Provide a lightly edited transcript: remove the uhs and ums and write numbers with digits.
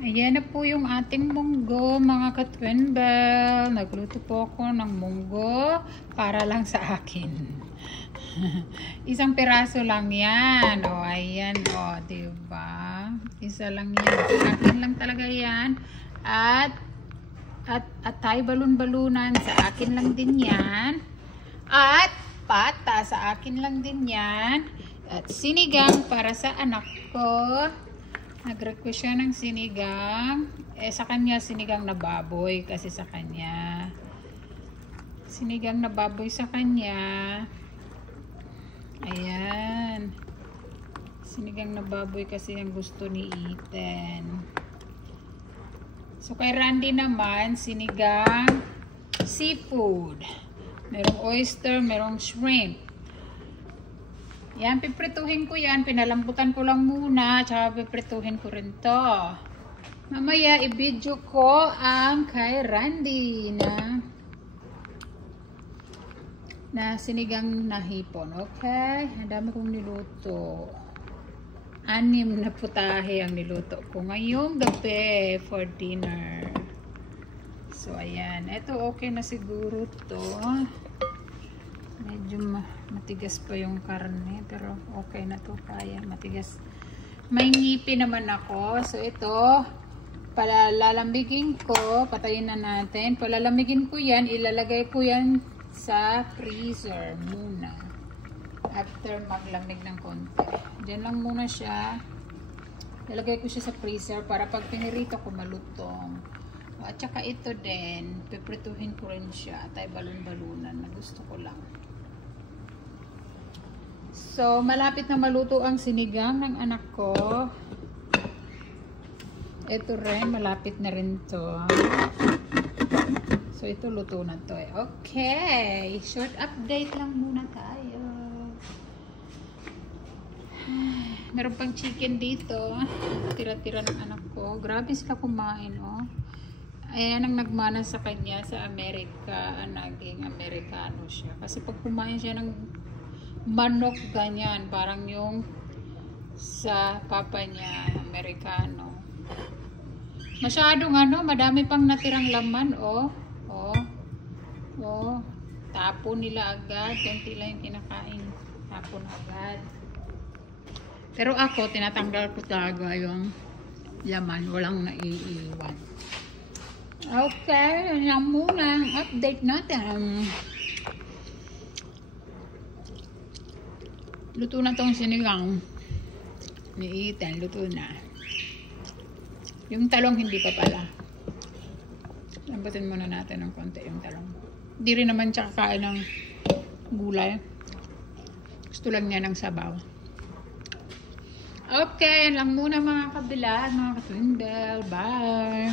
Ayan na po yung ating munggo, mga ka-twinbell. Nagluto po ako ng munggo para lang sa akin. Isang piraso lang yan. O, ayan. O, diba? Isa lang yan. Sa akin lang talaga yan. At tayo balon-balunan. Sa akin lang din yan. At pata. Sa akin lang din yan. At sinigang para sa anak ko. Nag-request siya ng sinigang. Sa kanya, sinigang na baboy. Kasi sa kanya. Sinigang na baboy sa kanya. Ayan. Sinigang na baboy kasi ang gusto ni Ethan. So, kay Randy naman, sinigang seafood. Merong oyster, merong shrimp. Yan, piprituhin ko yan. Pinalambutan ko lang muna. Tsaka piprituhin ko rin to. Mamaya, i-video ko ang kay Randy na sinigang na hipon. Okay? Ang dami kong niluto. 6 na putahe ang niluto ko ngayong gabi for dinner. So, ayan. Ito, okay na siguro to. Medyo matigas pa yung karne, pero okay na to, kaya matigas. May ngipin naman ako. So ito, palalamigin ko, patayin na natin. Palalamigin ko yan, ilalagay ko yan sa freezer muna. After maglamig ng konti. Diyan lang muna siya. Ilalagay ko siya sa freezer para pag pinirito ko malutong. At saka ito din, piprituhin ko rin siya. Tayo balon-balunan na gusto ko lang. So, malapit na maluto ang sinigang ng anak ko. Ito rin, malapit na rin to. So, ito luto na to. Okay, short update lang muna tayo. Meron pang chicken dito. Tira-tira ng anak ko. Grabe sila kumain, oh. Ayan ang nagmana sa kanya sa Amerika. Naging Amerikano siya. Kasi pag kumain siya ng manok ganyan, parang yung sa papa niya, Amerikano. Masyadong madami pang natirang laman, oh. Tapon nila agad. Kunti lang yung kinakain. Tapon agad. Pero ako, tinatanggal ko talaga yung laman. Walang naiiwan. Okay, yan muna ang update natin. Luto na tong sinigang ni Ethan. Luto na. Yung talong hindi pa pala. Lambatin muna natin ng konti yung talong. Hindi rin naman siya kakain ng gulay. Gusto lang niya ng sabaw. Okay, yan lang muna mga kabilag, mga ka-twinbell. Bye!